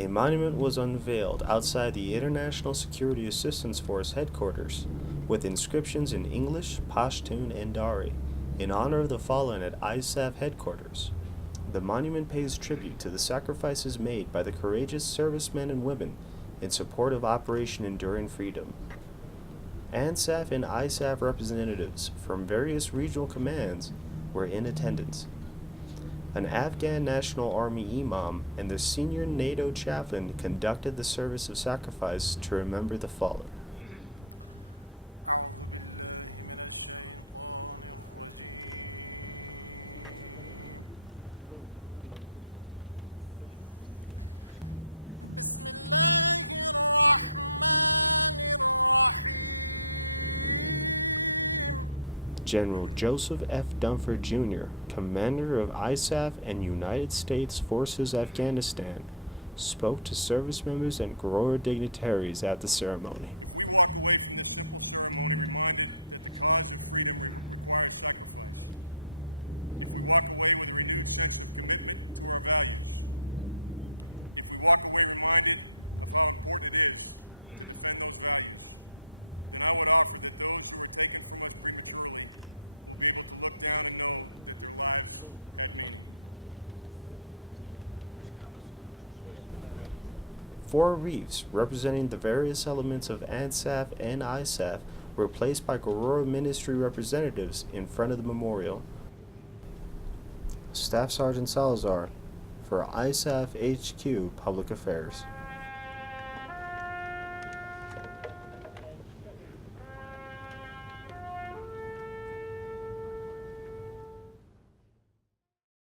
A monument was unveiled outside the International Security Assistance Force headquarters, with inscriptions in English, Pashtu and Dari, in honor of the fallen at ISAF Headquarters. The monument pays tribute to the sacrifices made by the courageous servicemen and women in support of Operation Enduring Freedom. ANSF and ISAF representatives from various regional commands were in attendance. An Afghan National Army Imam and the senior NATO chaplain conducted the service of sacrifice to remember the fallen. General Joseph F. Dunford Jr., commander of ISAF and United States Forces-Afghanistan, spoke to service members and GIRoA dignitaries at the ceremony. Four wreaths representing the various elements of ANSF and ISAF were placed by GIRoA ministry representatives in front of the memorial. Staff Sgt Salazar for ISAF HQ Public Affairs.